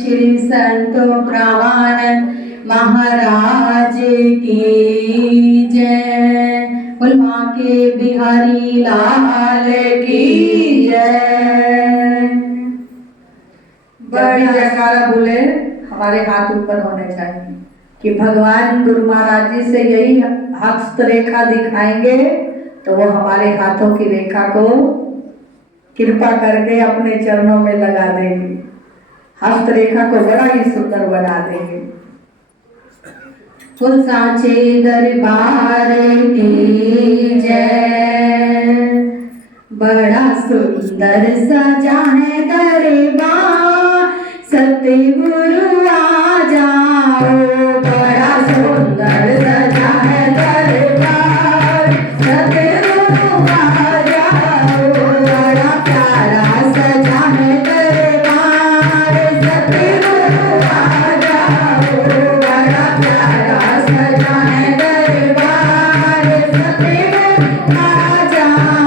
श्री संत प्रवान महाराज की जय। बोल बांके बिहारी लाल की जय। बड़ी जयकारा बोले, हमारे हाथ ऊपर होने चाहिए कि भगवान गुरु महाराज जी से यही हस्त रेखा दिखाएंगे तो वो हमारे हाथों की रेखा को कृपा करके अपने चरणों में लगा देंगे, हस्त रेखा को बड़ा ही सुंदर बना देंगे। फुल सांचे दरबार की जय। बड़ा सुंदर सजा है दरबार, सतगुरु आ जाओ। बड़ा सुंदर सजा है दरबार, सतगुरु आ जाओ। बड़ा प्यारा सजा है दरबार, सतगुरु आ जाओ। बड़ा प्यारा सजा है दरबार, सतगुरु आ जाओ।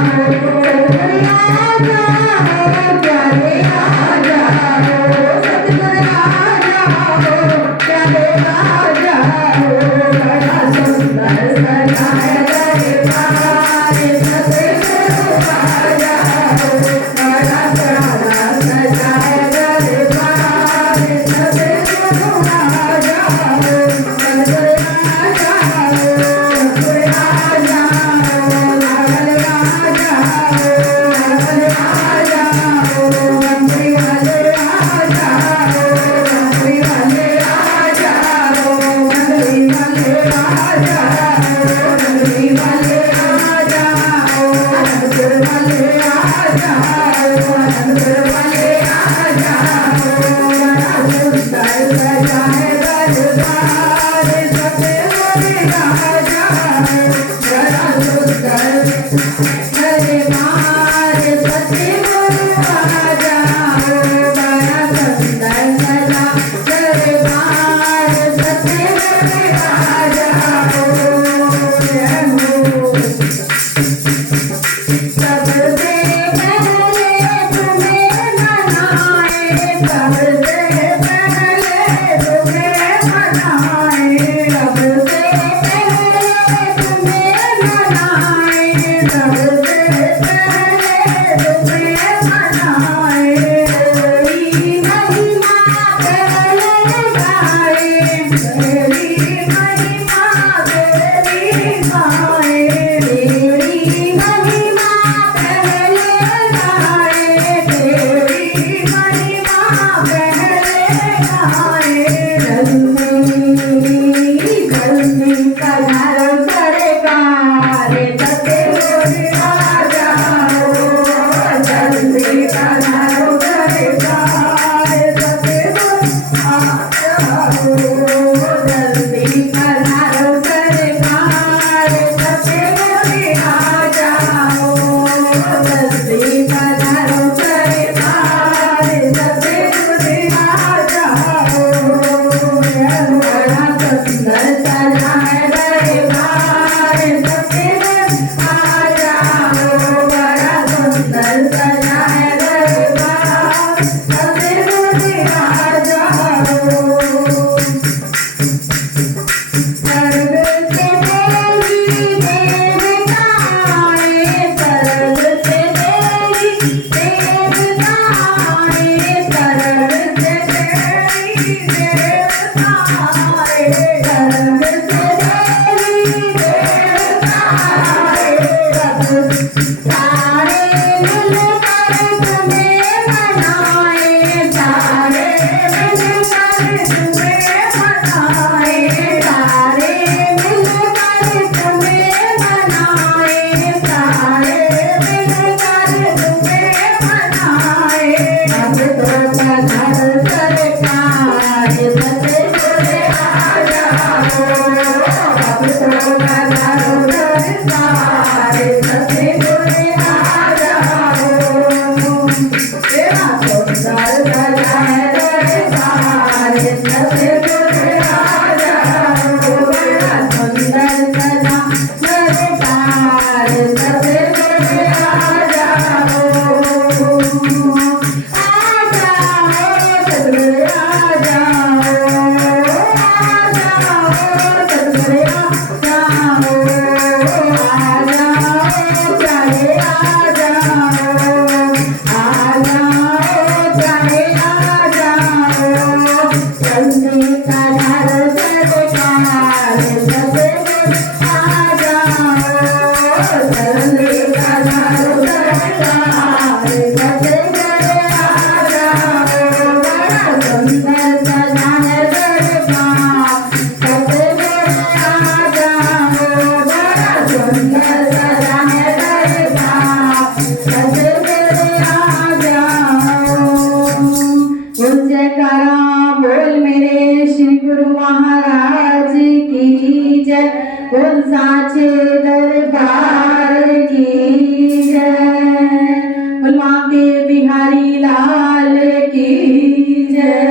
आ जाओ प्यारे आ जाओ, सतगुरु आ जाओ, प्यारे आ जाओ। बड़ा सुंदर सजा है दरबार, सतगुरु आ जाओ। बड़ा प्यारा सजा है दरबार, सतगुरु आ जाओ। सतगुरु आ जाओ, सतगुरु आ जाओ। लागल आ जाओ, लागल आ जाओ। मंत्री वाले आ जाओ, मंत्री वाले आ जाओ। मंत्री वाले आ जाओ, मंत्री वाले आ जाओ। मंत्री वाले आ जाओ, मंत्री वाले आ जाओ। बड़ा सुंदर सजा है दरबार, सतगुरु आ जाओ। बड़ा सुंदर दरबार, सतगुरु आ जाओ। बड़ा सुंदर सजा दरबार, सतगुरु आ जाओ। जय हो। सबसे पहले तुम्हें मनाए, सबसे पहले तुम्हें मनाए। सबसे पहले तुम्हें मनाए, सबसे पहले तुम्हें मनाए। तेरी महिमा पहले गाए, तेरी महिमा तेरी गाए। तेरी महिमा पहले गाए, तेरी महिमा पहले गाए। जल्दी पधारो सरकार, सतगुरु आ जाओ। जल्दी पधारो सरकार, सतगुरु आ जाओ। जल्दी पधारो सरकार, सतगुरु आ जाओ। जल्दी पधारो सरकार, सतगुरु आ जाओ। बड़ा सुंदर सजा है दरबार, सतगुरु आ जाओ। बड़ा सुंदर सजा है दरबार, सतगुरु आ जाओ। स्वर्ग से देवी देवताएं, स्वर्ग से देवी देवताएं, स्वर्ग से देवी देवताएं। स्वर्ग से देवी देवताएं, सब सारे मिलकर तुम्हें मनाए। सारे मिलकर तुम्हें मनाए, सारे मिलकर तुम्हें मनाए। सारे मिलकर तुम्हें मनाए। अब तो पधारो सरकार, सतगुरु आ जाओ। अब तो पधारो सरकार, सतगुरु आ जाओ। तेरा सुंदर सजा है दरबार, सतगुरु आ जाओ। बड़ा सुंदर सजा दरबार, सतगुरु आ जाओ। आ जाओ, सतगुरु आ सुंदर सजाए दरबार, सतगुर आ जाओ बड़ा सुंदर सजाए दरबार, सतगुर आ जाओ। बोल जयकारा बोल मेरे श्री गुरु महाराज की जय, बोल साचे दरबार की जय, बोल माँ के बिहारी लाल की जय।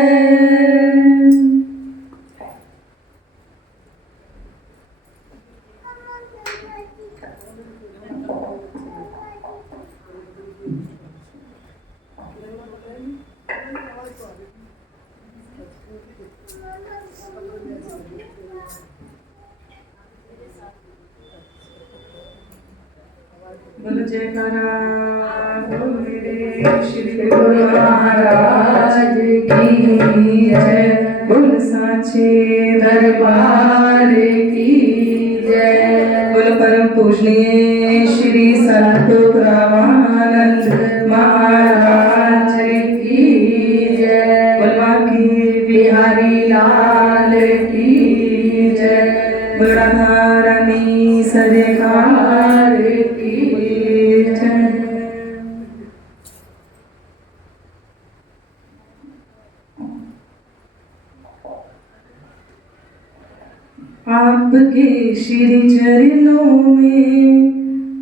बोलो जयकारा बोल मेरे श्री गुरु महाराज की जय, बोल साचे दरबार की जय, बोल परम पूजनीय श्री संत रामानंद महाराज की जय, बोल माँ की बिहारी लाल की जय, बोल राधा रानी सरकार की जय। आपके श्री चरणों में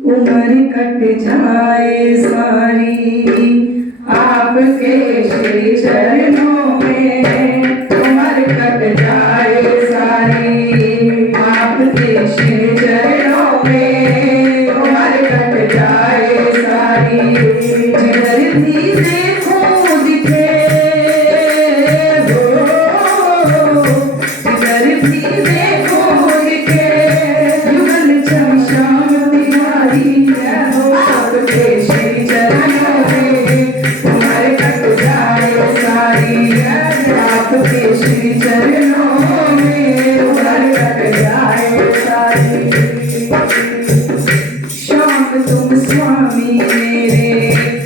उम्र कट जाए सारी, आपके श्री चरणों में उम्र कट जाए सारी, आपके श्री चरणों में उम्र कट जाए सारी, जिधर भी देखो दिखे हो, जिधर भी देखो दिखे युगल छम श्याम बिहारी हो, आपके श्री चरणों में उम्र कट जाए सारी, आपके श्री चरणों में उम्र कट जाए सारी। श्याम तुम स्वामी मेरे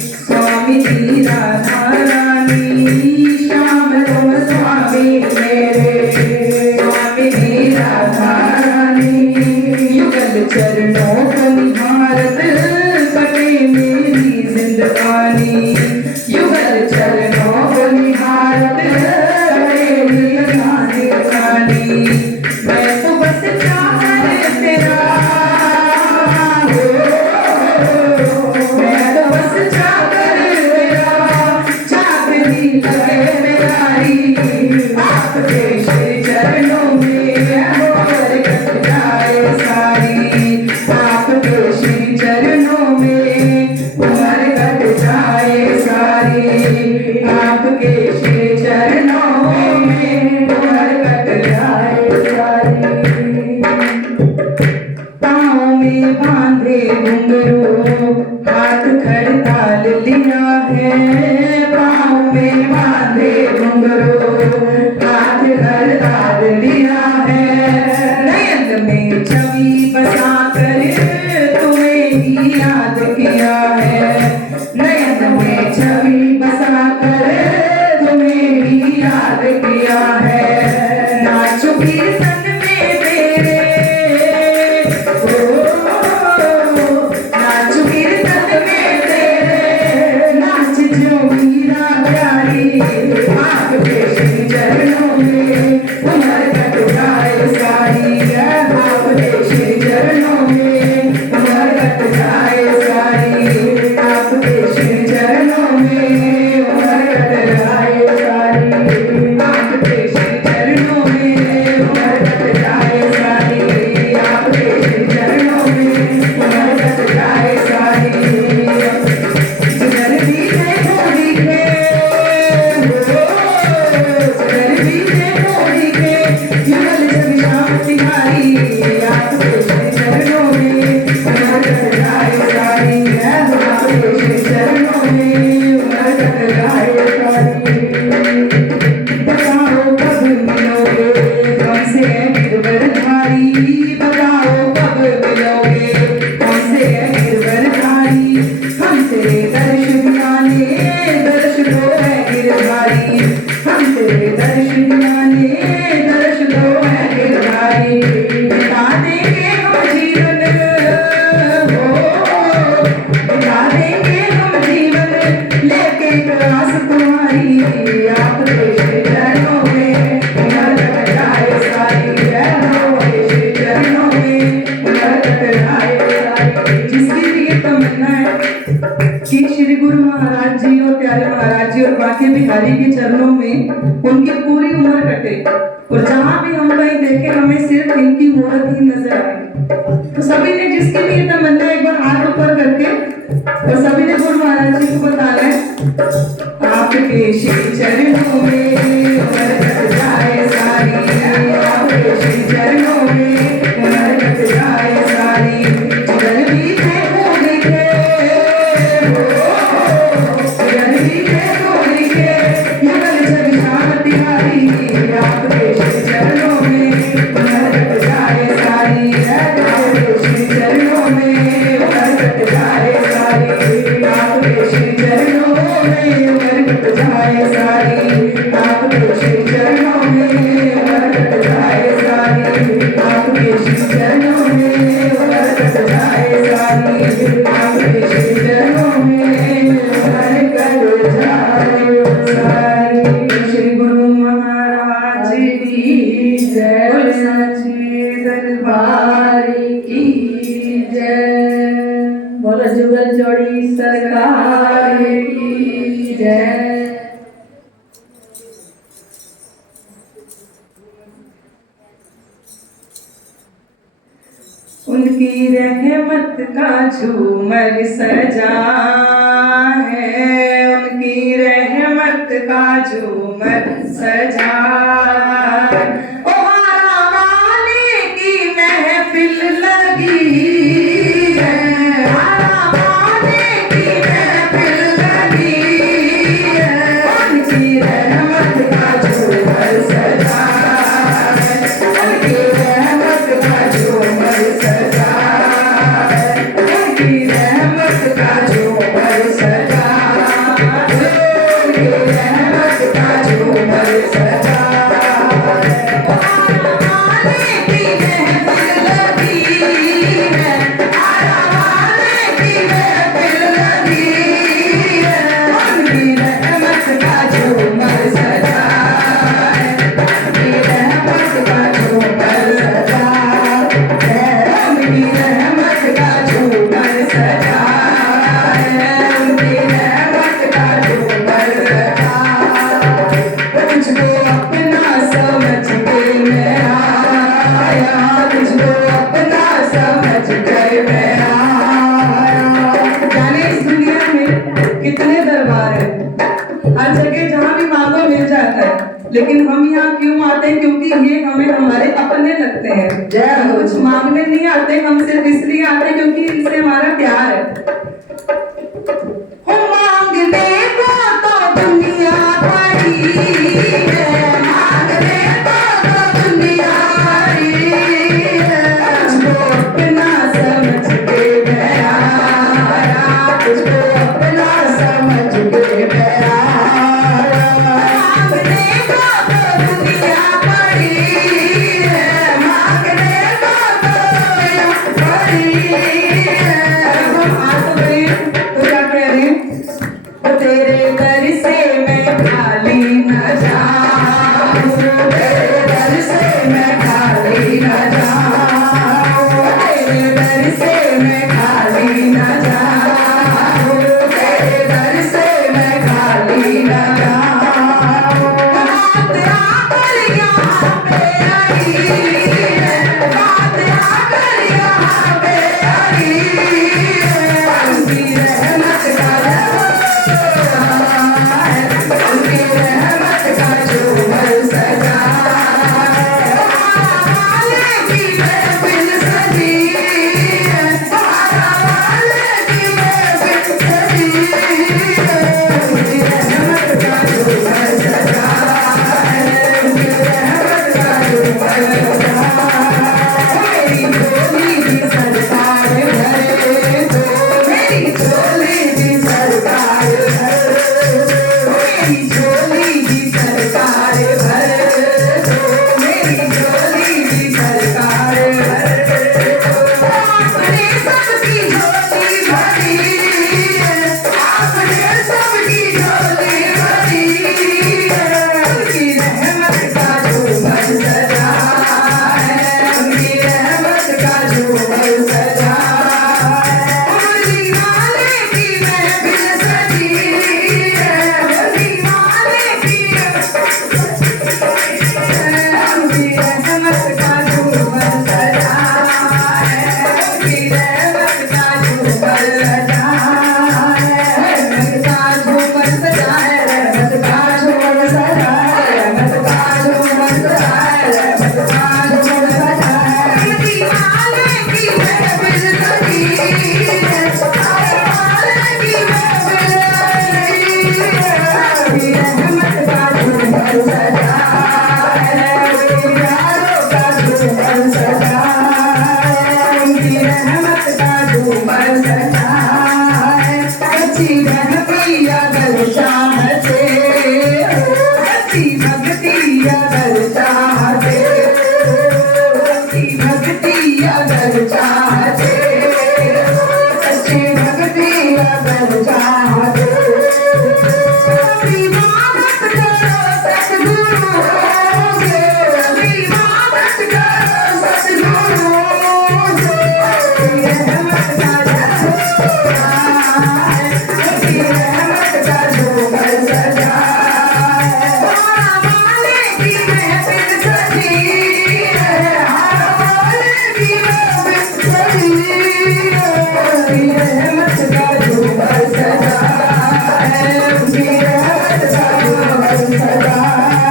स्वामी जी राधा रानी, श्याम तुम स्वामी मेरे स्वामी जी राधा रानी, युगल चरणों को निहारत कटे मेरी जिंदगानी, युगल चरणों को निहारत कटे मेरी जिंदगानी, मैं तो बस चाहत तेरा हो, मैं तो बस चाकर तेरा चाकरी लगे मेरी, आपके श्री चरणों में उम्र कट जाए सारी, आपके श्री चरणों में उम्र कट जाए सारी, आपके श्री चरणों में उम्र कट जाए सारी। पाँव में बांधे घुंघरू हाथ खड़ताल लिया है, पाँव में बांधे घुंघरू हाथ खड़ताल लिया है, नयन में छवि बसा कर तुम्हें ही याद किया है, नयन में छवि बसा कर तुम्हें ही याद किया है, नाचो कीर्तन में तेरे नाच कीर्तन में तेरे, नाच जो मीरा प्यारी, आपके श्री चरणों में उम्र कट जाए सारी, आपके श्री चरणों में उम्र कट जाए सारी, आपके श्री चरणों में उम्र कट जाए सारी, आपके दर्श दियाने दर्श दो है गिरधारी बिता देंगे हम जीवन हो बिता देंगे हम जीवन लेके आस तुम्हारी आपके श्री चरणों में उमर कट जाए सारी जय हो श्री चरणों में उमर कट जाए सारी। जिसकी भी ये तमन्ना है कि श्री गुरु महाराज जी और प्यारे महाराज जी और बाकी बिहारी के चरणों में उनकी पूरी उम्र कटे और जहाँ भी हम कहीं देखें हमें सिर्फ इनकी मूर्त ही नजर आए। तो सभी ने जिसकी भी ये तमन्ना एक बार हाथ ऊपर करके और सभी ने गुरु महाराज जी को बताना है आपके श्री चरणों में उम्र कट जाए सारी आपके श्री चरणों में उम्र कट जाए सारी। जल भी थे वो लिखे आपके श्री चरणों में उमर कट जाए सारी आपके श्री चरणों में उमर कट जाए सारी आपके श्री चरणों में उमर कट जाए सारी आपके श्री चरणों में उमर कट जाए सारी आपके श्री चरणों में उमर कट जाए सारी आपके श्री चरणों में उमर कट जाए सारी। श्री गुरु महाराज की जय बोल सच्चे दरबार की जय बोलो जुगल जोड़ी सरकार की जय। उनकी रहमत का झूमर सजा है उनकी रहमत का झूमर सजा ओ हारा वाले की महफिल लगी है हारा वाले की महफिल लगी है उनकी रहमत का झूमर सजा है उनकी रहमत का झूमर सजा है उनकी रहमत का झूमर सजा उनकी रहमत का झूमर सजा आने की महफिल लगी है आरा वाले की महफिल लगी है उनकी रहमत का झूमर सजा है उनकी रहमत का झूमर सजा है उनकी रहमत का झूमर सजा है उनकी रहमत का झूमर सजा। तुझको अपना समझ के मैं आया तुझको अपना समझ के मैं आया। जाने इस दुनिया में कितने दरबार हैं हर जगह जहाँ भी मांगो मिल जाता है लेकिन हम यहाँ क्यों आते हैं क्योंकि ये हमें हमारे अपने लगते हैं। जय हो। कुछ मांगने नहीं आते हम सिर्फ इसलिए आते हैं क्योंकि इनसे हमारा प्यार है। हो मांगने को तो दुनिया पड़ी है मांगने को तो दुनिया पड़ी है तुझको अपना समझ के मैं आया तुझको अपना समझ के मैं आया मांगने को तो दुनिया पड़ी है मांगने को तो दुनिया पड़ी है। हम आ तो गए तो क्या कह रहे है, प्यारों का झूमर सजा है, उनकी रहमत का झूमर सजा है। अच्छी भक्ति अगर चाहते हो, अच्छी भक्ति अगर चाहते हो, अच्छी भक्ति अगर चाहते हो, अच्छी भक्ति अगर चाहते हो, इबादत करो सतगुरु होगे, इबादत करो सतगुरु होगे। रहमत का झूमर है, उसकी रहमत का झूमर सजा है। वाले की महफिल सजी है, वाले की महफिल सजी है, रहमत का झूमर सजा है, उसकी रहमत का झूमर सजा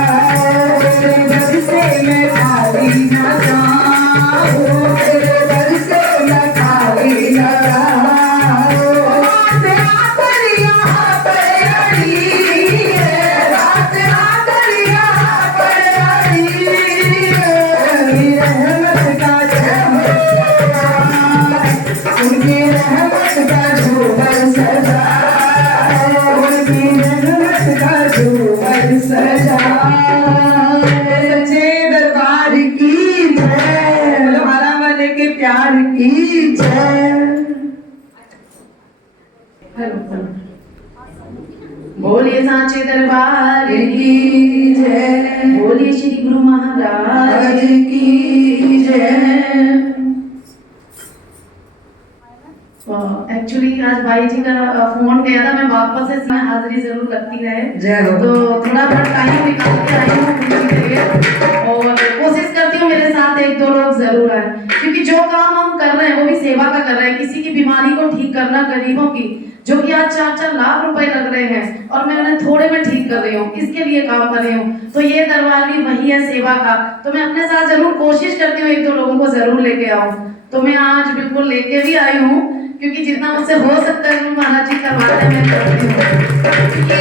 है। तेरे दर से मैं खाली न जाऊं, तेरे दर से मैं खाली न जाऊं। रात आकर यहाँ पर आई है, रात आकर यहाँ पर आई है, रहमत का झूमर सजा है, उनकी रहमत का झूमर सजा है, उनकी रहमत का झूमर सजा है। सच्चे दरबार की जय, बोलो हरा वाले के प्यार की जय। बोलिए सांचे दरबार की जय, बोलिए श्री गुरु महाराज आज की जय। एक्चुअली आज भाई जी का फोन गया था, मैं वापस से इसमें हाजिरी जरूर लगती रहे, जय हो। तो थोड़ा बहुत टाइम निकाल के आई हूँ उनके लिए, और कोशिश करती हूँ मेरे साथ एक दो लोग जरूर आए, क्योंकि जो काम हम कर रहे हैं वो भी सेवा का कर रहे हैं। किसी की बीमारी को ठीक करना, गरीबों की जो कि आज 4-4 लाख रुपए लग रहे हैं और मैं उन्हें थोड़े में ठीक कर रही हूँ, इसके लिए काम कर रही हूँ। तो ये दरबार भी वही है सेवा का, तो मैं अपने साथ जरूर कोशिश करती हूँ एक दो लोगों को जरूर लेके आऊँ। तो मैं आज बिल्कुल लेके भी आई हूँ, क्योंकि जितना मुझसे हो सकता है गुरु महाराज जी करवाते हैं मैं करती हूँ। क्योंकि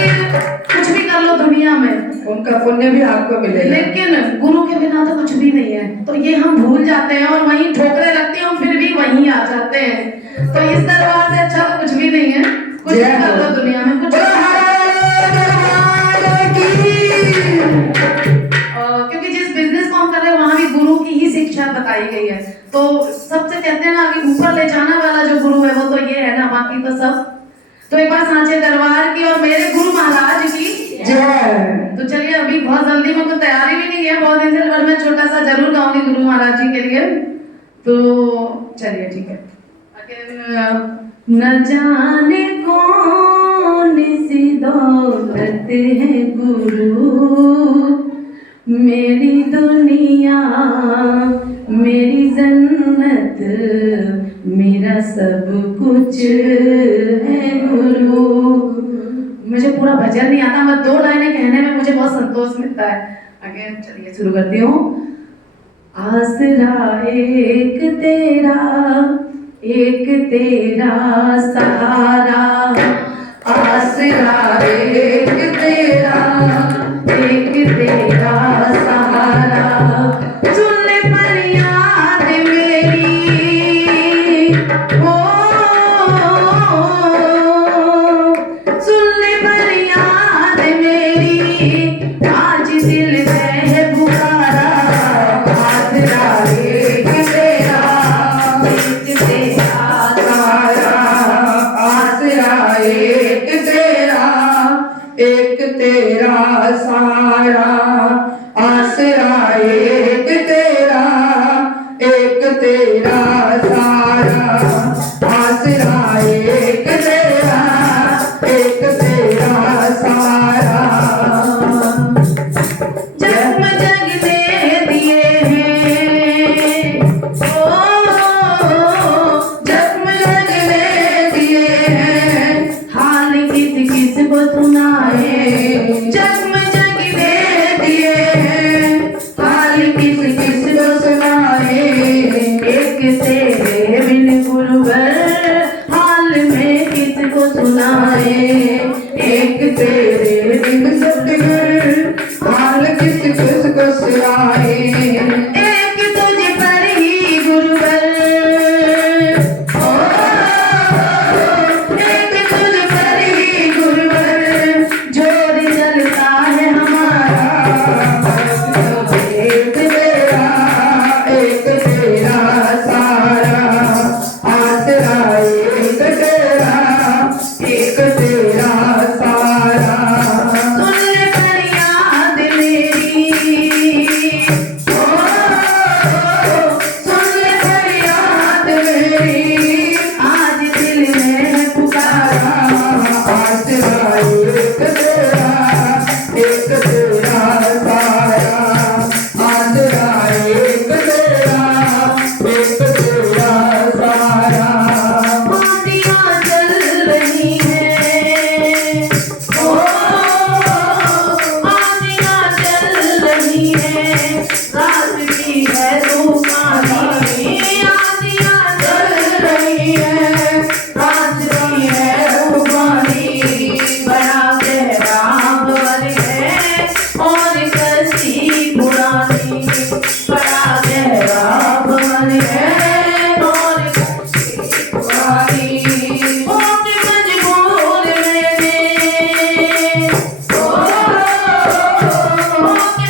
कुछ भी कर लो दुनिया में, उनका पुण्य भी आपको मिलेगा, लेकिन गुरु के बिना तो कुछ भी नहीं है। तो ये हम भूल जाते हैं और वहीं ठोकरें लगती हैं, हम फिर भी वहीं आ जाते हैं। तो इस दरबार से अच्छा तो कुछ भी नहीं है, कुछ भी कर लो दुनिया में, कुछ क्योंकि जिस बिजनेस को हम कर रहे हैं वहां भी गुरु की ही शिक्षा बताई गई है। तो सबसे कहते हैं ना कि ऊपर ले जाने वाला जो गुरु है वो तो ये है ना, बाकी तो सब। तो एक बार सांचे दरबार की और मेरे गुरु महाराज की जय। तो चलिए, अभी बहुत जल्दी में कोई तैयारी भी नहीं है, बहुत दिन से, पर मैं छोटा सा जरूर गाऊंगी गुरु महाराज जी के लिए। तो चलिए ठीक है। न जाने कौन सी दौलत है गुरु, मेरी दुनिया मेरी जन्नत मेरा सब कुछ है गुरु। मुझे पूरा भजन नहीं आता, मैं 2 लाइनें कहने में मुझे बहुत संतोष मिलता है। आगे चलिए शुरू करती हूँ। आसरा एक तेरा सहारा, आसरा एक तेरा सहारा, सुन ले फरियाद मेरी, ओ सुन ले फरियाद मेरी, आज दिल है पुकारा, आसरा एक तेरा सहारा, आसरा एक तेरा सहारा, आसरा एक तेरा सहारा, आसरा एक तेरा सहारा। जगमग रात की है तूफानी आंधियां चल रही है रात की है तूफानी बड़ा गहरा भंवर है और कसी पुरानी बड़ा गहरा भंवर है और कसी पुरानी बहुत मजबूर मैंने बहुत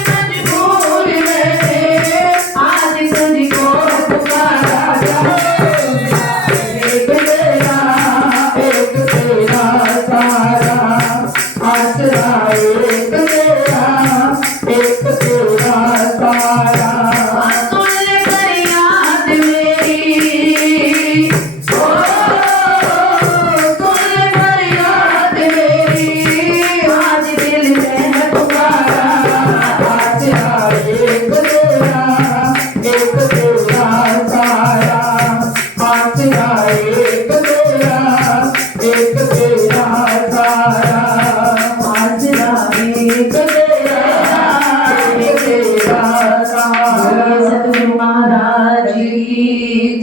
मजबूर मैंने आज तुझको पुकारा एक तेरा सारा आसरा एक तेरा सारा सुन कर याद मेरी ओ सुन कर याद मेरी आज दिल में पुकारा आसरा एक तेरा सारा आसरा एक तेरा सारा आसरा एक तेरा सारा सतगुरु महाराज जी की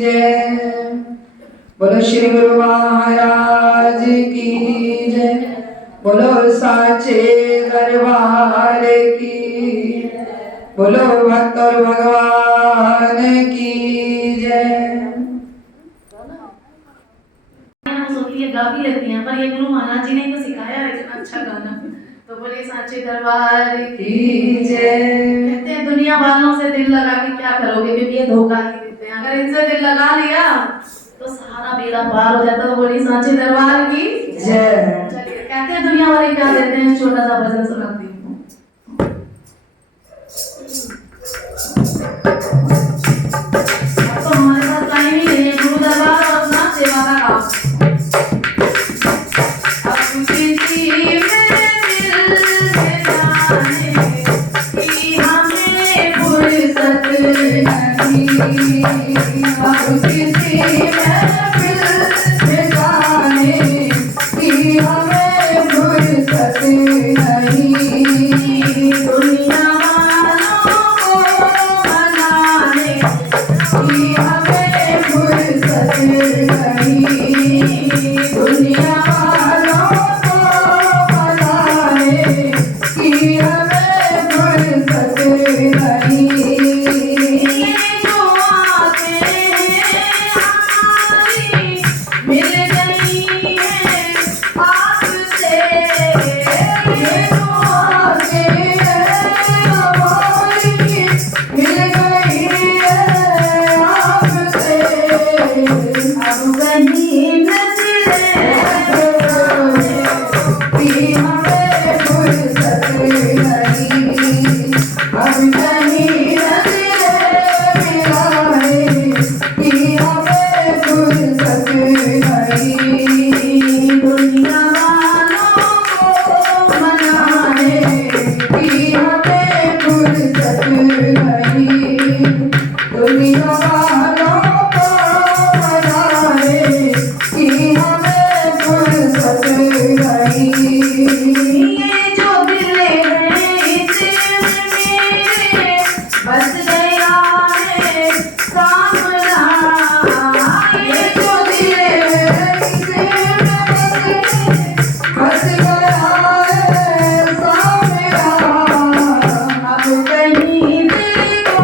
जय। बोलो श्री गुरु महाराज की जय। बोलो साचे दरबार की। बोलो भक्त और भगवान की जय। सोती है गा भी लेती हैं पर ये गुरु महाराज जी ने तो सिखाया है इतना अच्छा गाना तो बोले साचे दरबार की जय। कहते हैं दुनिया वालों से दिल लगा के क्या करोगे क्योंकि ये धोखा ही देते हैं अगर इनसे दिल लगा लिया तो सारा बेड़ा पार हो जाता तो बोली साचे दरबार की जय। चलिए कहते हैं दुनिया वाले क्या देते हैं छोटा सा भजन सुनाती हूँ अब तो हमारे पास टाइम ही नहीं है गुरु दरबार और अपना सेवा का काम अब किसी में दिल में जाने की हमें फुर्सत नहीं अब किसी महफिल में जाने की हमें फुर्सत नहीं। दुनिया वालों को मनाने की हमें फुर्सत नहीं। दुनिया वालों को मनाने की हमें फुर्सत नहीं। ये जो आते हैं हमारी मिल गई है आपसे ये जो आते हैं हमारी मिल गई है आपसे। अब कहीं नजरें की हमें फुर्सत नहीं। अब कहीं नजरें मिलाने की हमें फुर्सत नहीं। दुनिया वालों को मनाने की हमें फुर्सत नहीं। दुनिया वालों को मनाने की हमें फुर्सत नहीं। ये जो दिल है इसमें मेरे बस गया है सामना ये जो दिल है इसमें बस गया है सामने। अब कहीं दिल को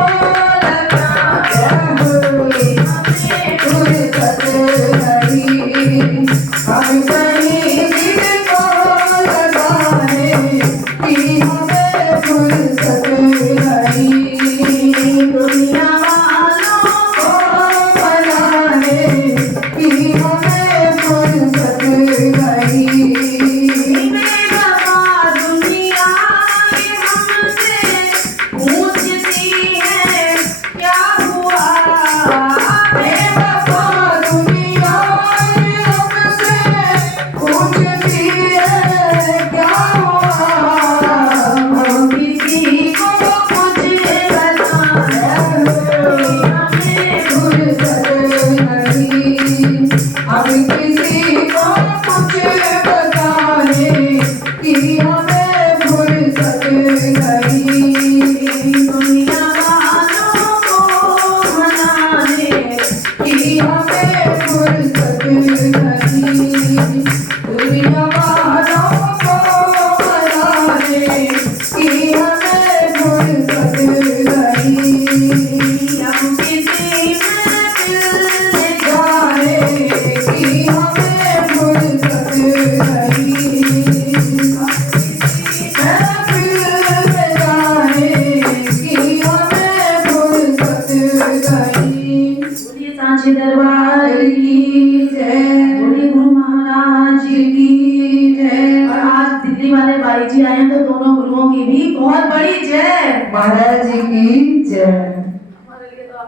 महाराज जी की जय।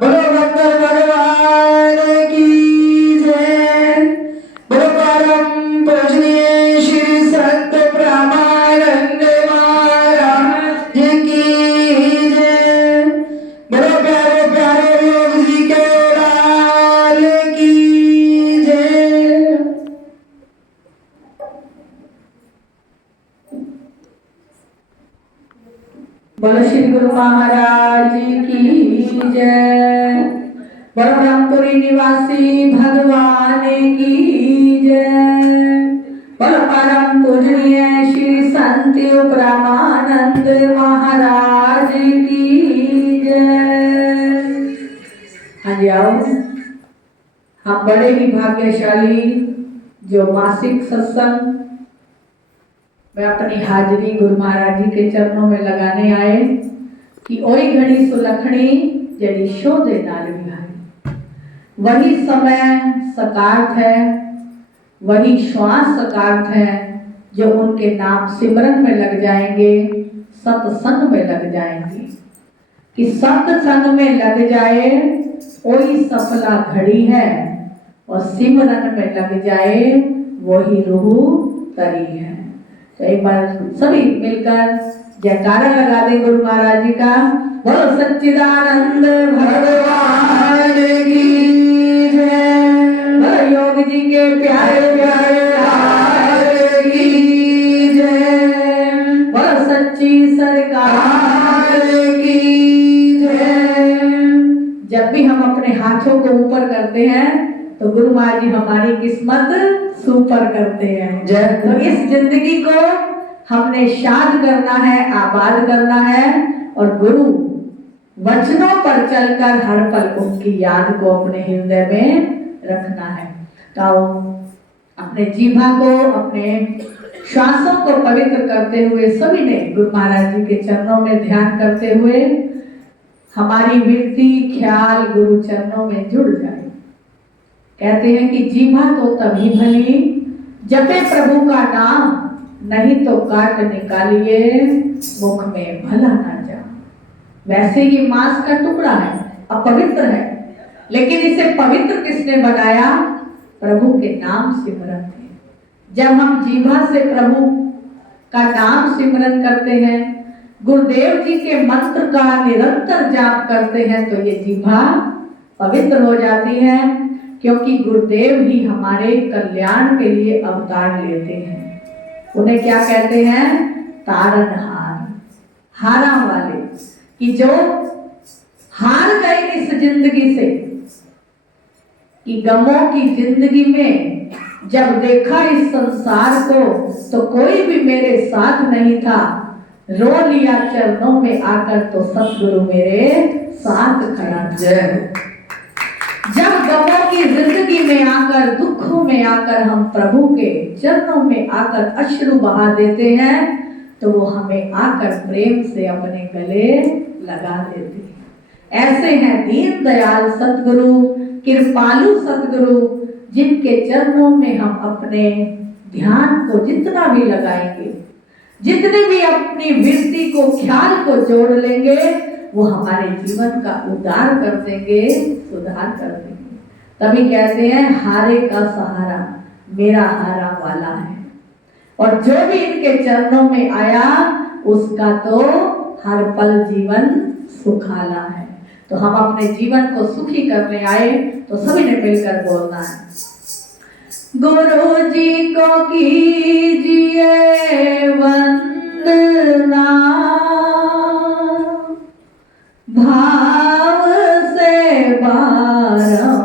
बोलो भक्तर भगवान की जय। बोलो परम पूजनीय श्री संत ब्रह्मानंद महाराज जी की जय। बोलो प्यारे प्यारे योग जी के लाल की जय। बोलो श्री गुरु महाराज की जय। बोलो ब्रह्मपुरी निवासी भगवान की जय। बोलो परम पूजनीय श्री संत ब्रह्मानंद महाराज की जय। हाँ जी आओ। हम बड़े ही भाग्यशाली जो मासिक सत्संग मैं अपनी हाजिरी गुरु महाराज जी के चरणों में लगाने आए कि ओई घड़ी सुलखणी जड़ी शो दे नाल बिहारी। वही समय सकार्थ है, वही श्वास सकार्थ है जो उनके नाम सिमरन में लग जाएंगे, सत्संग में लग जाएंगे। कि सत्संग में लग जाए वही सफला घड़ी है और सिमरन में लग जाए वही रूह तरी है। तो एक बार सभी मिलकर जयकारा लगा दें गुरु महाराज जी का। बोलो सच्चिदानंद भगवान की जय। बोलो योग जी के प्यारे प्यारे लाल की जय। बोलो सच्ची सरकार की जय। जब भी हम अपने हाथों को ऊपर करते हैं तो गुरु महाराज जी हमारी किस्मत सुपर करते हैं। जय। तो इस जिंदगी को हमने शाद करना है, आबाद करना है और गुरु वचनों पर चलकर हर पल उनकी याद को अपने हृदय में रखना है। तो अपने जीभा को, अपने श्वासों को पवित्र करते हुए सभी ने गुरु महाराज जी के चरणों में ध्यान करते हुए हमारी वृत्ति ख्याल गुरु चरणों में जुड़ जाए। कहते हैं कि जीभा तो तभी भली जपे प्रभु का नाम, नहीं तो काट निकालिए मुख में भला ना जा। वैसे ये मांस का टुकड़ा है, अपवित्र है, लेकिन इसे पवित्र किसने बनाया? प्रभु के नाम सिमरन थे। जब हम जीभा से प्रभु का नाम सिमरन करते हैं, गुरुदेव जी के मंत्र का निरंतर जाप करते हैं, तो ये जीभा पवित्र हो जाती है। क्योंकि गुरुदेव ही हमारे कल्याण के लिए अवतार लेते हैं। उन्हें क्या कहते हैं? तारनहार, हारा वाले। कि जो हार गए इस जिंदगी से, कि गमों की जिंदगी में जब देखा इस संसार को तो कोई भी मेरे साथ नहीं था, रो लिया चरणों में आकर तो सतगुरु मेरे साथ खड़ा था। जब गमों की जिंदगी में आकर, दुखों में आकर हम प्रभु के चरणों में आकर अश्रु बहा देते हैं, तो वो हमें आकर प्रेम से अपने गले लगा देते हैं। ऐसे हैं दीन दयाल सतगुरु, कृपालु सतगुरु, जिनके चरणों में हम अपने ध्यान को जितना भी लगाएंगे, जितने भी अपनी वृत्ति को, ख्याल को जोड़ लेंगे, वो हमारे जीवन का उद्धार कर देंगे, सुधार कर देंगे। तभी कहते हैं हारे का सहारा मेरा हारा वाला है, और जो भी इनके चरणों में आया उसका तो हर पल जीवन सुखाला है। तो हम अपने जीवन को सुखी करने आए, तो सभी ने मिलकर बोलना है। गुरु जी को कीजिए वंदना, भाव से बारंबार,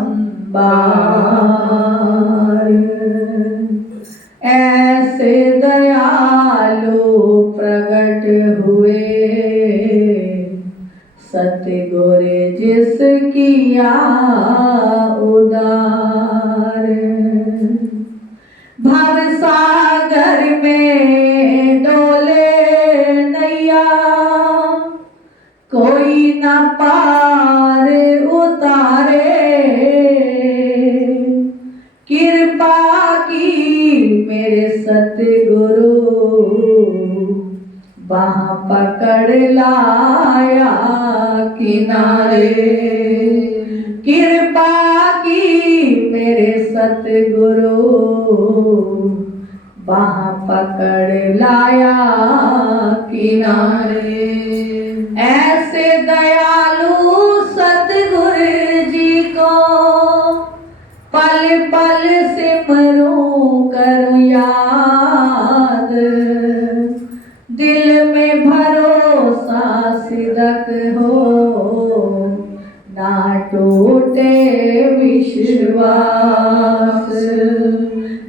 ऐसे दयालु प्रकट हुए सतगुरु जिस किया उदार। भव सागर में डोले नैया, कोई न पार उतारे, कृपा की मेरे सतगुरु वहाँ पकड़ लाया किनारे। कृपा की मेरे सतगुरु, वहाँ पकड़ लाया किनारे। ऐसे दयालु सतगुरु जी को पल पल सिमरूं करूं याद। दिल में भरोसा सिदक हो, ना टूटे विश्वास।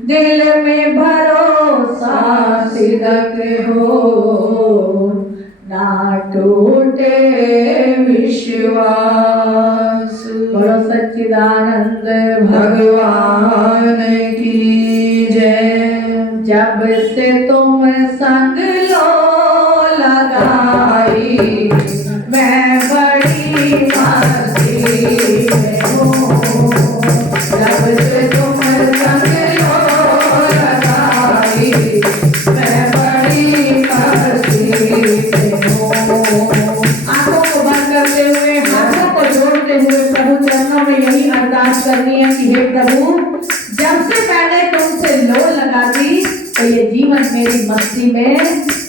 दिल में भरोसा सिदक हो, ना टूटे विश्वास। बोलो सच्चिदानंद भगवान की जय। जब से तुम संग लो लगाई, मैं बड़ी मस्ती में हूँ। जब से तुम संग लो लगाई, मैं बड़ी मस्ती में हूँ। आंखों को बंद करते हुए, हाथों को जोड़ते हुए प्रभु चरणों में यही अरदास करनी है कि हे प्रभु, जब से मैंने तुमसे लो लगा दी तो ये जीवन मेरी मस्ती में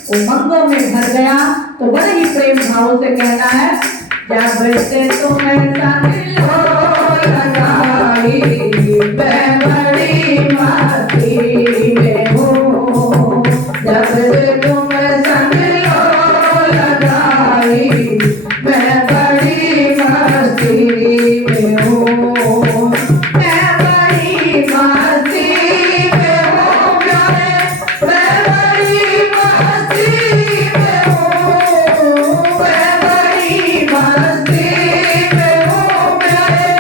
उमंगों में भर गया। तो बड़े ही प्रेम भाव से कहना है, जब से तुम्हें संग लो लगाई, मैं बड़ी मस्ती में हूँ। जब से तुम्हें संग लो लगाई, मैं बड़ी मस्ती में हूँ। मैं बड़ी मस्ती में हूँ प्यारे, मैं बड़ी मस्ती में हूँ। मैं बड़ी मस्ती में हूँ प्यारे,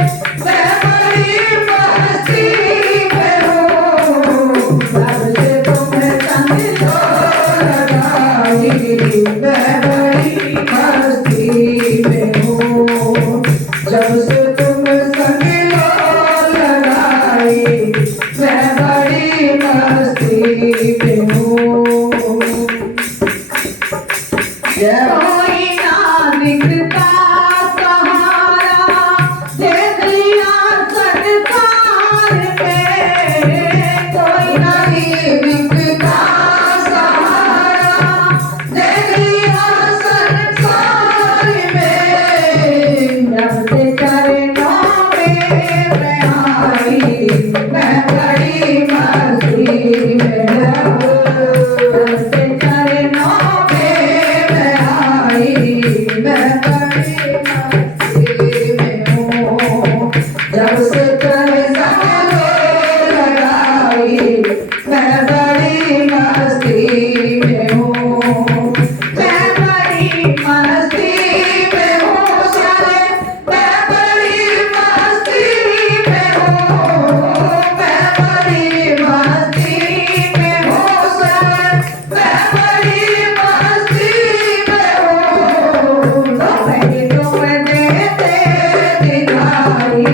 मैं बड़ी मस्ती में हूँ। जब से तुम्हें संग लो लगाई, मैं बड़ी मस्ती में हूँ। जब से तुम संग लो लगाई, मैं बड़ी मस्ती में हूँ। कोई ना दिखता सहारा, देख लिया संसार में। कोई नहीं दिखता सहारा, देख लिया संसार में। जब से चरणों में मैं आई, मैं बड़ी मस्ती में हूँ। जब से चरणों में मैं आई, मैं बड़ी मस्ती में हूँ। जब से चरणों में लगाई, मैं बड़ी मस्ती में हूँ। मैं बड़ी मस्ती में हूँ सारे, मैं बड़ी मस्ती में हूँ। मैं बड़ी मस्ती में हूँ सारे, मैं बड़ी मस्ती में हूँ। तुम्हें तुम देते दिखाई,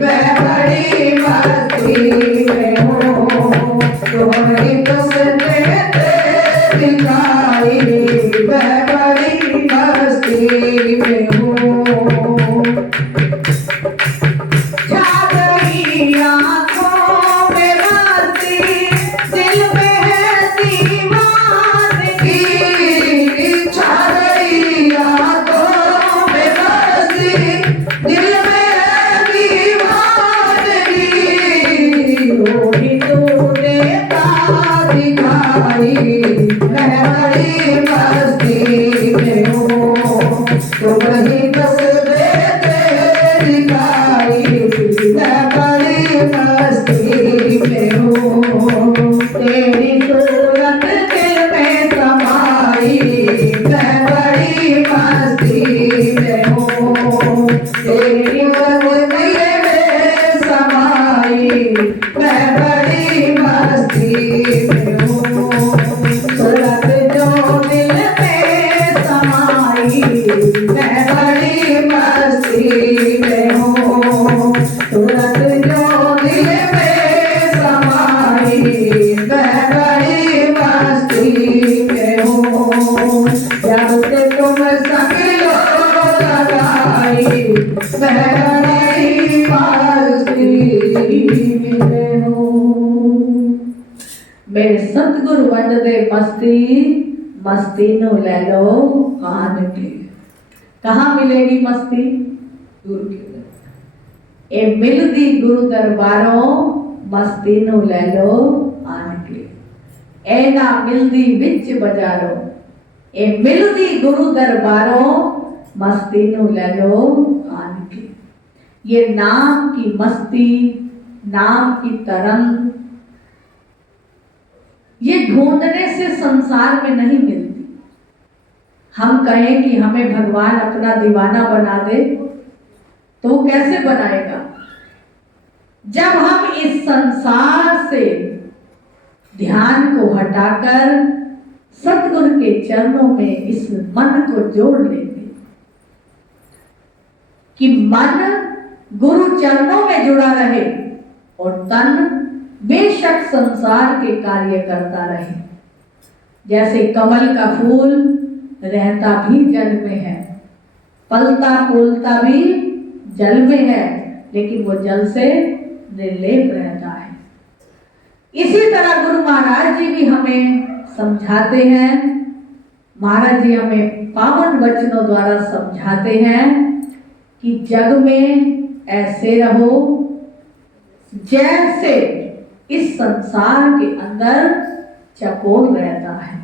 मैं बड़ी मस्ती में हूँ। तुम्हें तुम देते दिखाई, मैं बड़ी मस्ती में हूँ। छा गई आँखों में मस्ती, दिल में है दीवानगी। छा गई आँखों में मस्ती, दिल में है दीवानगी। वही तू देता दिखाई, मैं बड़ी मस्ती में हूँ। तुम ही बस देते दिखाई, मैं बड़ी मस्ती में हूँ। तेरी सूरत दिल में समाई, मैं बड़ी मस्ती में हूँ। तेरी सूरत दिल में समाई, मैं बड़ी मस्ती में हूँ। सूरत जो दिल में समाई, मैं बड़ी मस्ती में हूँ। सूरत जो दिल में समाई, मैं बड़ी मस्ती में हूँ। बड़ी पासी मिले हो। मेरे सतगुरु वंड दे मस्ती, मस्ती नो ले लो आन के। कहाँ मिलेगी मस्ती? गुरु के दरबार। ए मिलदी गुरु दरबारों, मस्ती नो ले लो आन के। ए ना मिलदी विच बाजारों, ए मिलदी गुरु दरबारों, मस्ती नो ले लो आन के। ये नाम की मस्ती, नाम की तरंग, ये ढूंढने से संसार में नहीं मिलती। हम कहें कि हमें भगवान अपना दीवाना बना दे, तो वो कैसे बनाएगा? जब हम इस संसार से ध्यान को हटाकर सतगुरु के चरणों में इस मन को जोड़ लेंगे कि मन गुरु चरणों में जुड़ा रहे और तन बेशक संसार के कार्य करता रहे। जैसे कमल का फूल रहता भी जल में है, पलता फूलता भी जल में है, लेकिन वो जल से निर्लेप रहता है। इसी तरह गुरु महाराज जी भी हमें समझाते हैं, महाराज जी हमें पावन वचनों द्वारा समझाते हैं कि जग में ऐसे रहो जैसे इस संसार के अंदर चकोर रहता है।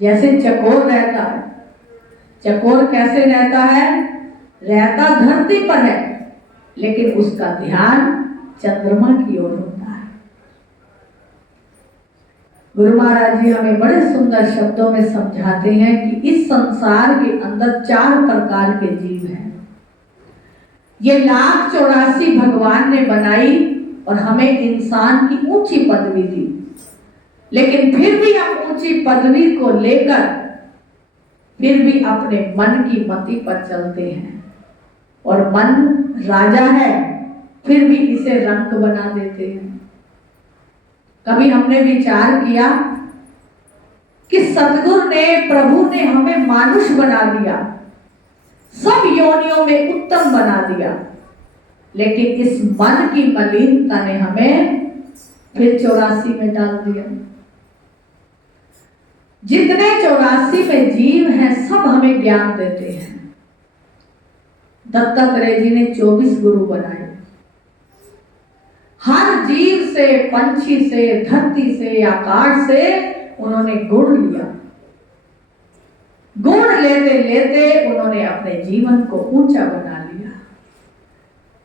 जैसे चकोर रहता है, चकोर कैसे रहता है? रहता धरती पर है, लेकिन उसका ध्यान चंद्रमा की ओर होता है। गुरु महाराज जी हमें बड़े सुंदर शब्दों में समझाते हैं कि इस संसार के अंदर 4 प्रकार के जीव हैं। ये 1,84,000 भगवान ने बनाई और हमें इंसान की ऊंची पदवी दी, लेकिन फिर भी हम ऊंची पदवी को लेकर फिर भी अपने मन की मति पर चलते हैं, और मन राजा है, फिर भी इसे रंक बना देते हैं। कभी हमने विचार किया कि सतगुरु ने, प्रभु ने हमें मानुष बना दिया, सब योनियों में उत्तम बना दिया, लेकिन इस मन की मलिनता ने हमें फिर 84 में डाल दिया। जितने 84 में जीव हैं सब हमें ज्ञान देते हैं। दत्तात्रेय जी ने 24 गुरु बनाए। हर जीव से, पंछी से, धरती से, आकाश से उन्होंने गुण लिया। गुण लेते लेते उन्होंने अपने जीवन को ऊंचा बना लिया।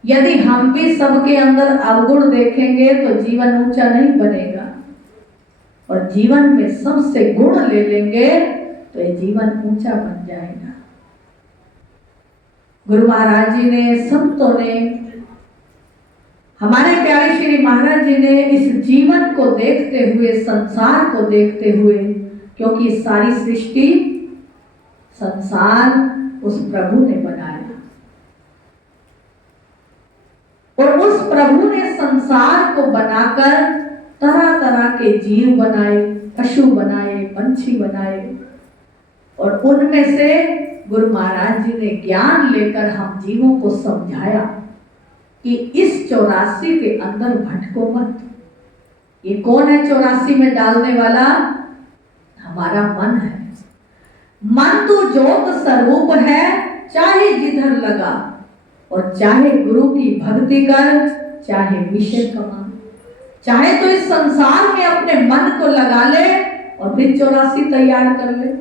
यदि हम भी सबके अंदर अवगुण देखेंगे तो जीवन ऊंचा नहीं बनेगा, और जीवन में सबसे गुण ले लेंगे तो ये जीवन ऊंचा बन जाएगा। गुरु महाराज जी ने, संतों ने, हमारे प्यारे श्री महाराज जी ने इस जीवन को देखते हुए, संसार को देखते हुए, क्योंकि सारी सृष्टि, संसार उस प्रभु ने बनाया, और उस प्रभु ने संसार को बनाकर तरह तरह के जीव बनाए, पशु बनाए, पंछी बनाए, और उनमें से गुरु महाराज जी ने ज्ञान लेकर हम जीवों को समझाया कि इस 84 के अंदर भटको मत। ये कौन है 84 में डालने वाला? हमारा मन है। मन तो ज्योत स्वरूप है, चाहे जिधर लगा, और चाहे गुरु की भक्ति कर, चाहे विषय कमा, चाहे तो इस संसार में अपने मन को लगा ले और फिर 84 तैयार कर ले,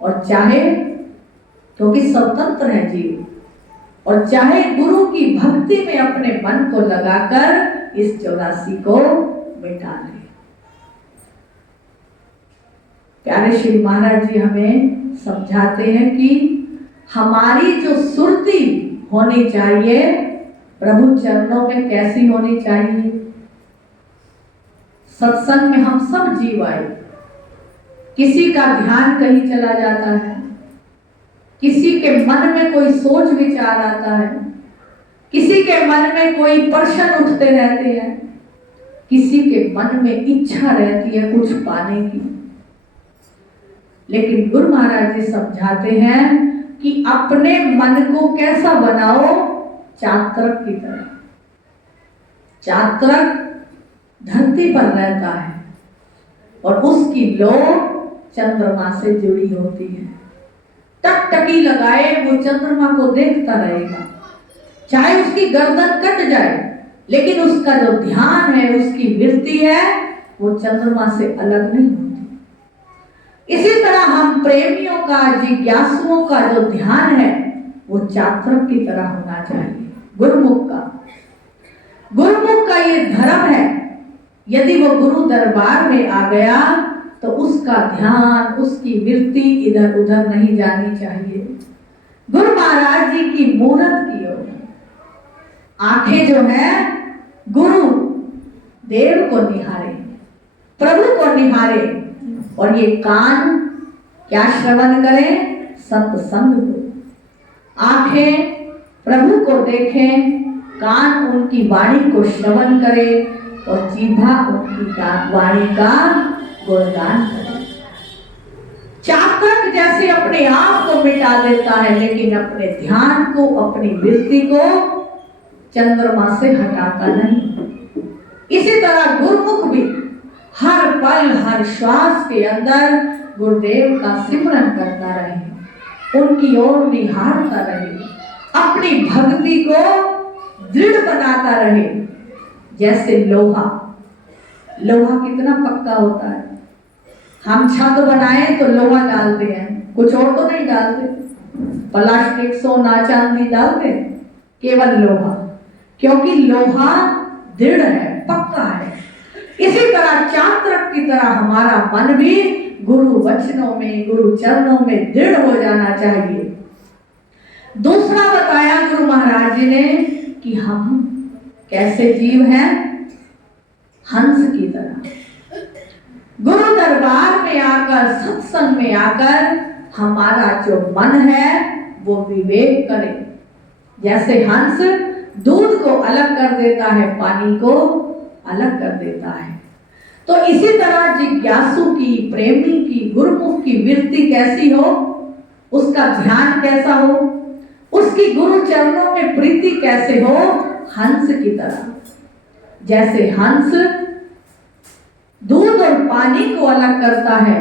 और चाहे, क्योंकि स्वतंत्र है जीव, और चाहे गुरु की भक्ति में अपने मन को लगाकर इस 84 को मिटा ले। प्यारे श्री महाराज जी हमें समझाते हैं कि हमारी जो सुरती होनी चाहिए प्रभु चरणों में कैसी होनी चाहिए। सत्संग में हम सब जीव आए, किसी का ध्यान कहीं चला जाता है, किसी के मन में कोई सोच विचार आता है, किसी के मन में कोई प्रश्न उठते रहते हैं, किसी के मन में इच्छा रहती है कुछ पाने की। लेकिन गुरु महाराज जी समझाते हैं कि अपने मन को कैसा बनाओ, चातक की तरह। चातक धरती पर रहता है और उसकी लौ चंद्रमा से जुड़ी होती है। टकटकी लगाए वो चंद्रमा को देखता रहेगा, चाहे उसकी गर्दन कट जाए, लेकिन उसका जो ध्यान है, उसकी वृत्ति है, वो चंद्रमा से अलग नहीं होती। इसी तरह हम प्रेमियों का, जिज्ञासुओं का जो ध्यान है वो चातक की तरह होना चाहिए। गुरुमुख का ये धर्म है। यदि वो गुरु दरबार में आ गया तो उसका ध्यान, उसकी वृत्ति इधर उधर नहीं जानी चाहिए। गुरु महाराज जी की मूरत की ओर आंखें जो है गुरु देव को निहारे, प्रभु को निहारे, और ये कान क्या श्रवण करें, सत्संग को। आंखें प्रभु को देखें, कान उनकी वाणी को श्रवण करे, और जीभा उनकी वाणी का गुणगान करे। चातक जैसे अपने आप को मिटा देता है, लेकिन अपने ध्यान को, अपनी वृत्ति को चंद्रमा से हटाता नहीं। इसी तरह गुरुमुख भी हर पल, हर श्वास के अंदर गुरुदेव का सिमरन करता रहे, उनकी ओर निहारता रहे, अपनी भक्ति को दृढ़ बनाता रहे। जैसे लोहा कितना पक्का होता है। हम छत बनाए तो लोहा डालते हैं, कुछ और तो नहीं डालते, प्लास्टिक, सोना, चांदी डालते, केवल लोहा, क्योंकि लोहा दृढ़ है, पक्का है। इसी तरह चातक की तरह हमारा मन भी गुरु वचनों में, गुरु चरणों में दृढ़ हो जाना चाहिए। दूसरा बताया गुरु महाराज जी ने कि हम कैसे जीव हैं, हंस की तरह। गुरु दरबार में आकर, सत्संग में आकर हमारा जो मन है वो विवेक करे। जैसे हंस दूध को अलग कर देता है, पानी को अलग कर देता है, तो इसी तरह जिज्ञासु की, प्रेमी की, गुरुमुख की वृत्ति कैसी हो, उसका ध्यान कैसा हो, उसकी गुरु चरणों में प्रीति कैसे हो, हंस की तरह। जैसे हंस दूध और पानी को अलग करता है,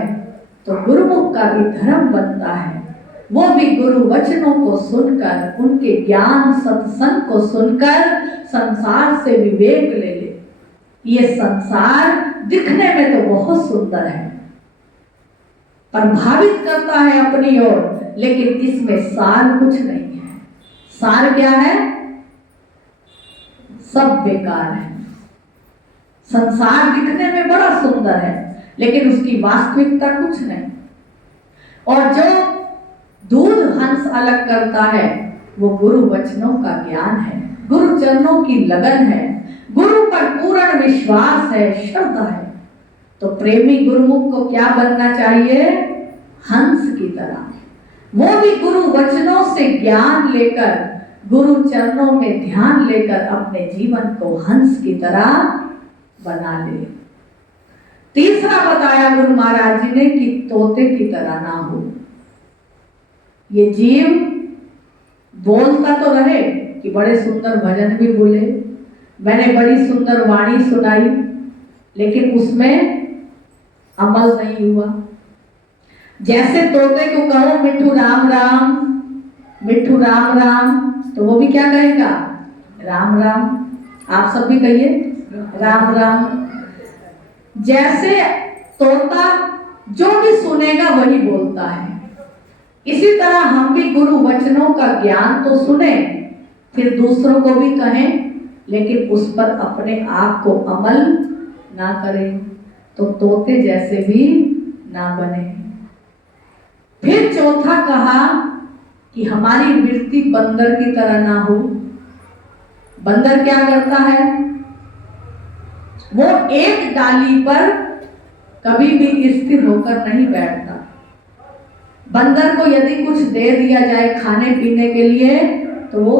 तो गुरुमुख का भी धर्म बनता है। वो भी गुरु वचनों को सुनकर, उनके ज्ञान सत्संग को सुनकर संसार से विवेक ले ले। ये संसार दिखने में तो बहुत सुंदर है, प्रभावित करता है अपनी ओर, लेकिन इसमें सार कुछ नहीं है। सार क्या है? सब बेकार है। संसार दिखने में बड़ा सुंदर है, लेकिन उसकी वास्तविकता कुछ नहीं। और जो दूध हंस अलग करता है वो गुरु वचनों का ज्ञान है, गुरु चरणों की लगन है, गुरु पर पूर्ण विश्वास है, श्रद्धा है। तो प्रेमी गुरुमुख को क्या बनना चाहिए? हंस की तरह। वो भी गुरु वचनों से ज्ञान लेकर, गुरु चरणों में ध्यान लेकर अपने जीवन को हंस की तरह बना ले। तीसरा बताया गुरु महाराज जी ने कि तोते की तरह ना हो। ये जीव बोलता तो रहे कि बड़े सुंदर भजन भी बोले, मैंने बड़ी सुंदर वाणी सुनाई, लेकिन उसमें अमल नहीं हुआ। जैसे तोते को कहो मिट्ठू राम राम, मिट्ठू राम राम, तो वो भी क्या कहेगा? राम राम। आप सब भी कहिए राम राम। जैसे तोता जो भी सुनेगा वही बोलता है, इसी तरह हम भी गुरु वचनों का ज्ञान तो सुने, फिर दूसरों को भी कहें, लेकिन उस पर अपने आप को अमल ना करें, तो तोते जैसे भी ना बने। फिर चौथा कहा कि हमारी वृत्ति बंदर की तरह ना हो। बंदर क्या करता है? वो एक डाली पर कभी भी स्थिर होकर नहीं बैठता। बंदर को यदि कुछ दे दिया जाए खाने पीने के लिए, तो वो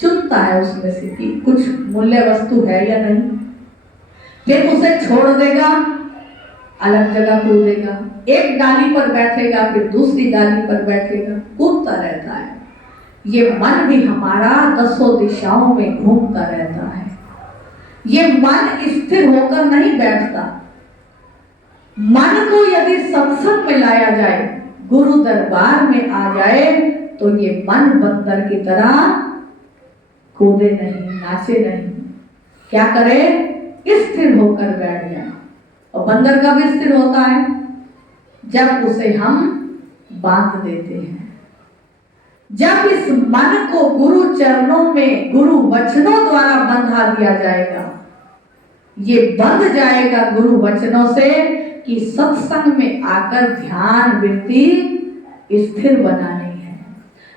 चुनता है उसमें से कि कुछ मूल्य वस्तु है या नहीं, फिर उसे छोड़ देगा, अलग जगह कूदेगा, एक डाली पर बैठेगा फिर दूसरी डाली पर बैठेगा, कूदता रहता है। ये मन भी हमारा 10 दिशाओं में घूमता रहता है। ये मन स्थिर होकर नहीं बैठता। मन को यदि सत्संग में लाया जाए, गुरु दरबार में आ जाए, तो ये मन बंदर की तरह कूदे नहीं, नाचे नहीं, क्या करे, स्थिर होकर बैठ जाए। और बंदर कब स्थिर होता है? जब उसे हम बांध देते हैं। जब इस मन को गुरु चरणों में, गुरु वचनों द्वारा बंधा दिया जाएगा, ये बंध जाएगा गुरु वचनों से कि सत्संग में आकर ध्यान वृत्ति स्थिर बनानी है।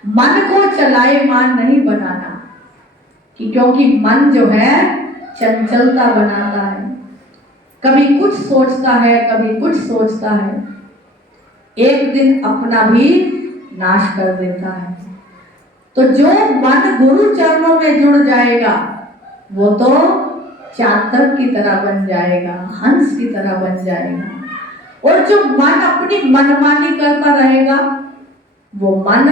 मन को चलायमान नहीं बनाना, कि क्योंकि मन जो है चंचलता बनाता है, कभी कुछ सोचता है, कभी कुछ सोचता है, एक दिन अपना भी नाश कर देता है। तो जो मन गुरु चरणों में जुड़ जाएगा वो तो चातक की तरह बन जाएगा, हंस की तरह बन जाएगा। और जो मन अपनी मनमानी करता रहेगा वो मन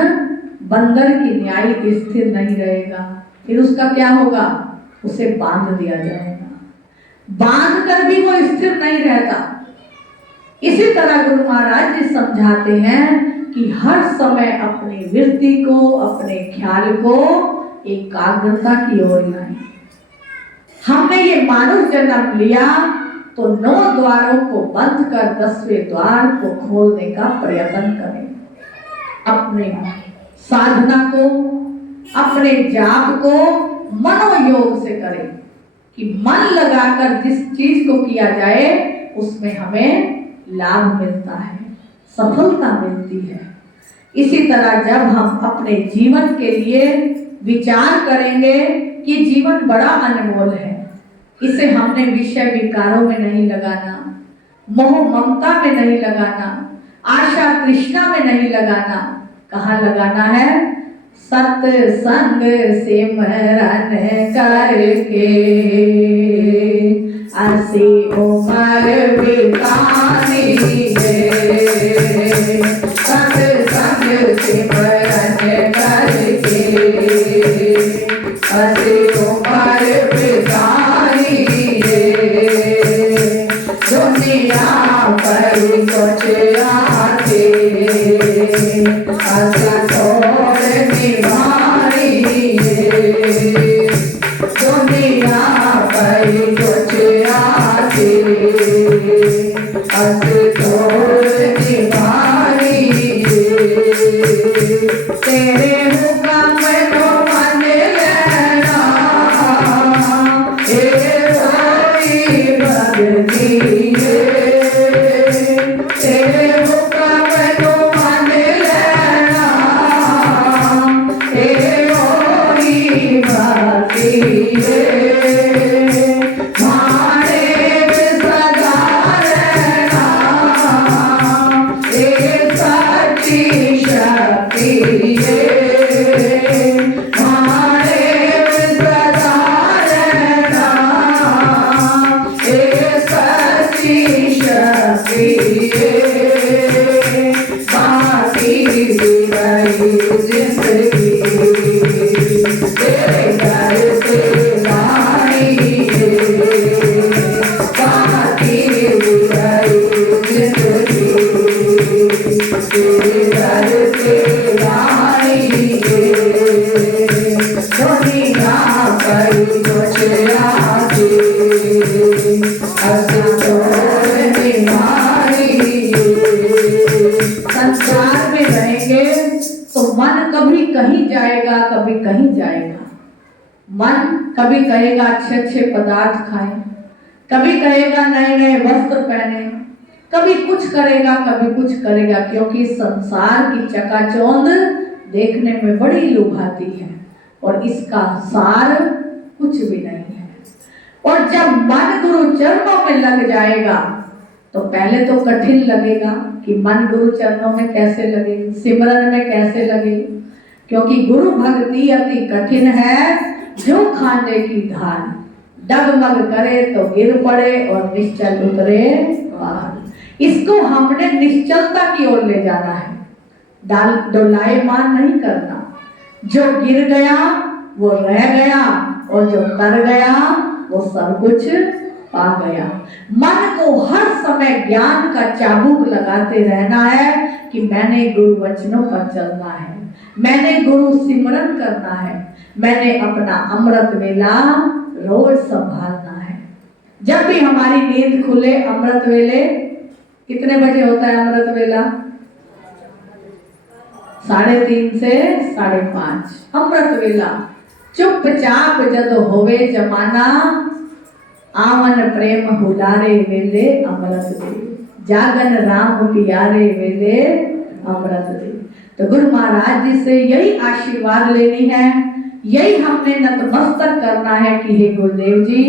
बंदर की न्याय स्थिर नहीं रहेगा। फिर उसका क्या होगा? उसे बांध दिया जाएगा, बांध कर भी वो स्थिर नहीं रहता। इसी तरह गुरु महाराज जी समझाते हैं कि हर समय अपनी वृत्ति को, अपने ख्याल को एकाग्रता की ओर लाएं। हमने ये मानव जन्म लिया तो 9 द्वारों को बंद कर 10वें द्वार को खोलने का प्रयत्न करें। अपने साधना को, अपने जाप को मनोयोग से करें कि मन लगाकर जिस चीज को किया जाए उसमें हमें लाभ मिलता है, सफलता मिलती है। इसी तरह जब हम अपने जीवन के लिए विचार करेंगे कि जीवन बड़ा अनमोल है, इसे हमने विषय विकारों में नहीं लगाना, मोह ममता में नहीं लगाना, आशा तृष्णा में नहीं लगाना। कहाँ लगाना है? सत्संग सिमरन करके असी उम्र बितानी है। सत्संग सिमरन करके असी उम्र बितानी है। दुनिया पर कुछ आते दुनिया पर कुछ आते तेरे हुक्म को मान लेना, कोई भक्ति तेरे हुक्म को मान लेना, कोई भक्ति संसार में रहेंगे तो मन कभी कहीं जाएगा, कभी कहीं जाएगा। मन कभी कहेगा अच्छे अच्छे पदार्थ खाएं, कभी कहेगा नए नए वस्त्र पहने, कभी कुछ करेगा, कभी कुछ करेगा, क्योंकि संसार की चकाचौंध देखने में बड़ी लुभाती है और इसका सार कुछ भी नहीं है। और जब मन गुरु चरणों में लग जाएगा तो पहले तो कठिन लगेगा कि मन गुरु चरणों में कैसे लगे, सिमरन में कैसे लगे, क्योंकि गुरु भक्ति अति कठिन है। जो खाने की धान डगमग करे तो गिर पड़े और निश्चल उतरे पार। इसको हमने निश्चलता की ओर ले जाना है, डोलायमान नहीं करना। जो गिर गया वो रह गया और जो कर गया वो सब कुछ पा गया। मन को हर समय ज्ञान का चाबुक लगाते रहना है कि मैंने गुरु वचनों पर चलना है, मैंने गुरु सिमरन करना है, मैंने अपना अमृत वेला रोज संभालना है। जब भी हमारी नींद खुले, अमृत वेले कितने बजे होता है अमृत वेला? 3:30 से 5:30 अमृत वेला। चुपचाप जद होवे जमाना, आवन प्रेम हुलारे वेले अमृत दे, जागन राम प्यारे वेले अमृत दे। तो गुरु महाराज जी से यही आशीर्वाद लेनी है, यही हमने नतमस्तक करना है कि हे गुरुदेव जी,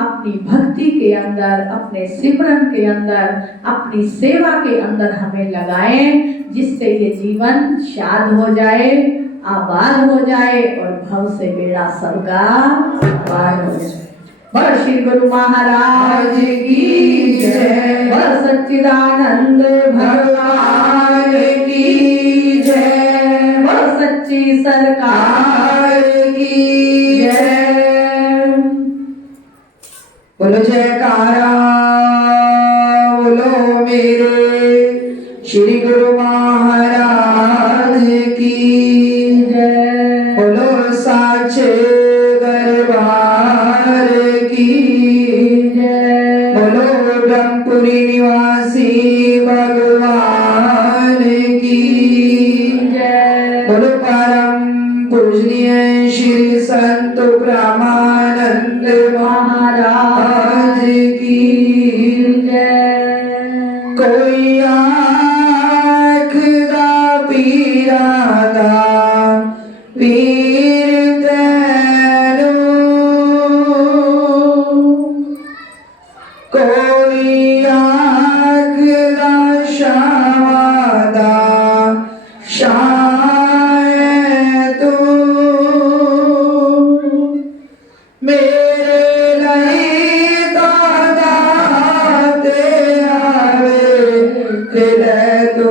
अपनी भक्ति के अंदर, अपने सिमरन के अंदर, अपनी सेवा के अंदर हमें लगाएं, जिससे ये जीवन शाद हो जाए, आबाद हो जाए और भव से बेड़ा सबका पार हो जाए। बोल श्री गुरु महाराज की जय, बोल सच्चिदानंद भगवान की जय, बोल सच्ची सरकार की जय। बोलो जयकारा, बोलो मेरे श्री गुरु महाराज की जय, बोलो साचे दरबार की जय, बोलो ब्रह्मपुरी निवासी भगवान की जय, बोलो परम पूजनीय श्री संत ब्रह्मानंद महाराज की जय। कोई आँख दा पीरा दा पीर तैनू, कोई आँख दा शामा दा शाय तू, मेरे लिए दादा ते आवे ते ले तू